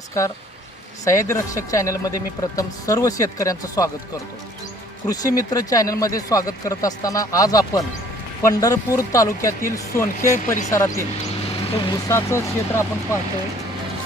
नमस्कार. सह्याद्री रक्षक चॅनलमध्ये मी प्रथम सर्व शेतकऱ्यांचं स्वागत करतो. कृषी मित्र चॅनलमध्ये स्वागत करत असताना आज आपण पंढरपूर तालुक्यातील सोनखे परिसरातील ते ऊसाचं क्षेत्र आपण पाहतोय.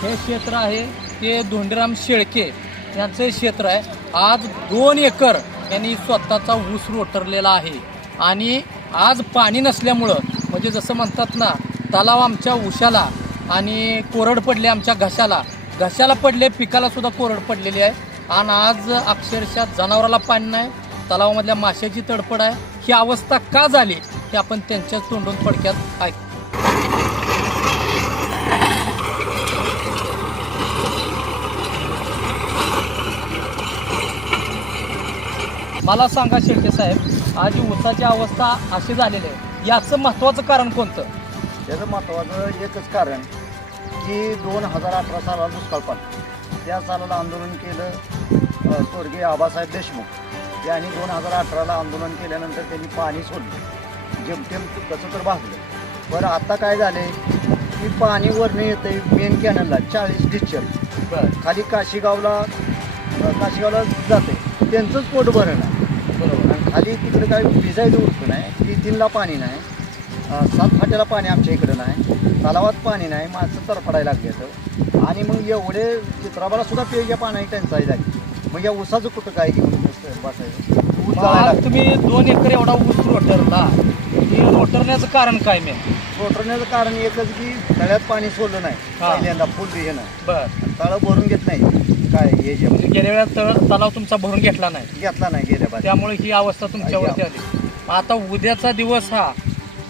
हे क्षेत्र आहे ते धोंडीराम शेळके यांचं क्षेत्र आहे. आज दोन एकर यांनी स्वतःचा ऊस रोटरलेला आहे. आणि आज पाणी नसल्यामुळं म्हणजे जसं म्हणतात ना तलाव आमच्या उशाला आणि कोरड पडले आमच्या घशाला घशाला पडले पिकाला सुद्धा कोरड पडलेली आहे. आणि आज अक्षरशः जनावराला पाणी नाही तलावामधल्या माशाची तडफड आहे. ही अवस्था का झाली हे आपण त्यांच्या तोंडून थोडक्यात ऐक. मला सांगा शेळके साहेब आज ऊसाची अवस्था अशी झालेली आहे. याचं महत्त्वाचं कारण कोणतं? त्याचं महत्त्वाचं एकच कारण की दोन हजार अठरा साला दुष्काळ पाणी त्या सालाला आंदोलन केलं स्वर्गीय आबासाहेब देशमुख. यांनी दोन हजार अठराला आंदोलन केल्यानंतर त्यांनी पाणी सोडलं. जेमतेम कसं तर भागलं. बरं आता काय झाले की पाणी वरनं येतंय मेन कॅनलला चाळीस डिच्चर बरं. खाली काशीगावला काशीगावला जाते त्यांचंच पोट भरण. बरोबर. आणि खाली तिकडे काय भिजायचं उरतं नाही ती तीनला पाणी नाही. सात फाट्याला पाणी आमच्या इकडं नाही तलावात पाणी नाही माणसं तरफडायला लागली तर आणि मग एवढे चित्राबाला सुद्धा पेय पाण्याची टंचाई झाली. मग या ऊसाचं कुठं काय बसायचं. तुम्ही दोन एकर एवढा ऊस रोटरला. हे रोटरण्याचं कारण काय मी रोटरण्याचं कारण एकच की तळ्यात पाणी सोडलं नाही. पहिल्यांदा फुल रिहेनं बर. तळं भरून घेत नाही. काय हे जे म्हणजे गेल्या वेळेला तळ तलाव तुमचा भरून घेतला नाही. घेतला नाही गेल्या त्यामुळे ही अवस्था तुमच्यावरती आली. आता उद्याचा दिवस हा.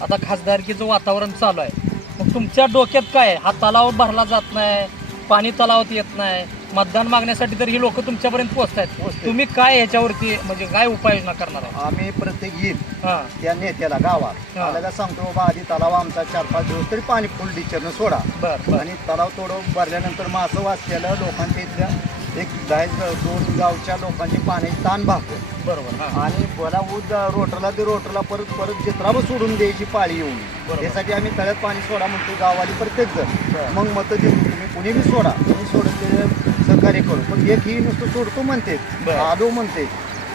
आता खासदारकीचं वातावरण चालू आहे मग तुमच्या डोक्यात काय? हा तलाव भरला जात नाही पाणी तलावात येत नाही मतदान मागण्यासाठी तर ही लोक तुमच्यापर्यंत पोहोचतायत पोहोचतात. तुम्ही काय याच्यावरती म्हणजे काय उपाययोजना करणार आहे आम्ही प्रत्येक येईल हा त्या नेत्याला गावात हा. सांगतो बाबा आधी तलाव आमचा चार पाच दिवस तरी पाणी फुल डिचरनं सोडा बर बर आणि तलाव तोडून भरल्यानंतर मग असं वाचलेलं लोकांच्या इथल्या एक दहा दोन गावच्या लोकांची पाण्याची ताण भागतो बरोबर हा आणि बोला ऊस रोटरला ते रोटरला परत परत चित्रावर सोडून द्यायची पाळी येऊन बरोबर. यासाठी आम्ही तळ्यात पाणी सोडा म्हणतो गाववाली प्रत्येक जण बरं. मग मतं देतो तुम्ही कुणी बी सोडा कुणी सोडून ते सहकार्य करू पण एक ही नुसतं सोडतो म्हणते बरं. आलो म्हणते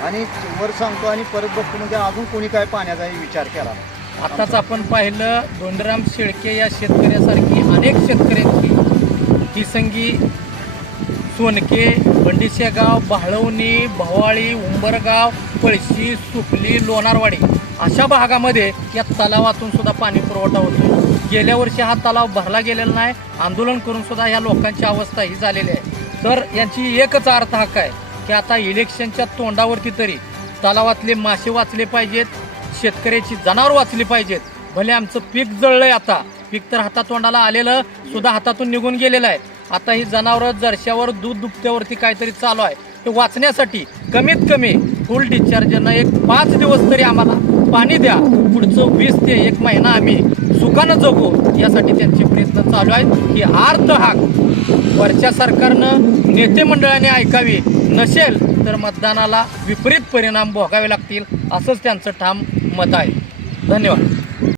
आणि वर सांगतो आणि परत बघतो म्हणजे अजून कोणी काय पाण्याचाही विचार केला नाही. आताच आपण पाहिलं धोंडराम शेळके या शेतकऱ्यासारखी अनेक शेतकऱ्यांची ही संगी सोनके बंडिशेगाव बाळवणी भवाळी उंबरगाव पळशी सुपली लोणारवाडी अशा भागामध्ये या तलावातून सुद्धा पाणी पुरवठा होतो गेल्या वर्षी हा तलाव भरला गेलेला नाही आंदोलन करून सुद्धा या लोकांची अवस्था ही झालेली आहे. तर यांची एकच अर्थ हा काय? की आता इलेक्शनच्या तोंडावरती तरी तलावातले मासे वाचले पाहिजेत शेतकऱ्याची जनावर वाचली पाहिजेत. भले आमचं पीक जळलंय आता पीक तर हातातोंडाला आलेलं सुद्धा हातातून निघून गेलेलं आहे. आता ही जनावरं जरशावर दूध दुभत्यावरती काहीतरी चालू आहे. ते वाचण्यासाठी कमीत कमी फुल डिस्चार्जनं एक पाच दिवस तरी आम्हाला पाणी द्या. पुढचं वीस ते एक महिना आम्ही सुखानं जगू यासाठी त्यांचे प्रयत्न चालू आहेत. ही आर्थ हाक वरच्या सरकारनं नेते मंडळाने ऐकावी. नसेल तर मतदानाला विपरीत परिणाम भोगावे लागतील असंच त्यांचं ठाम मत आहे. धन्यवाद.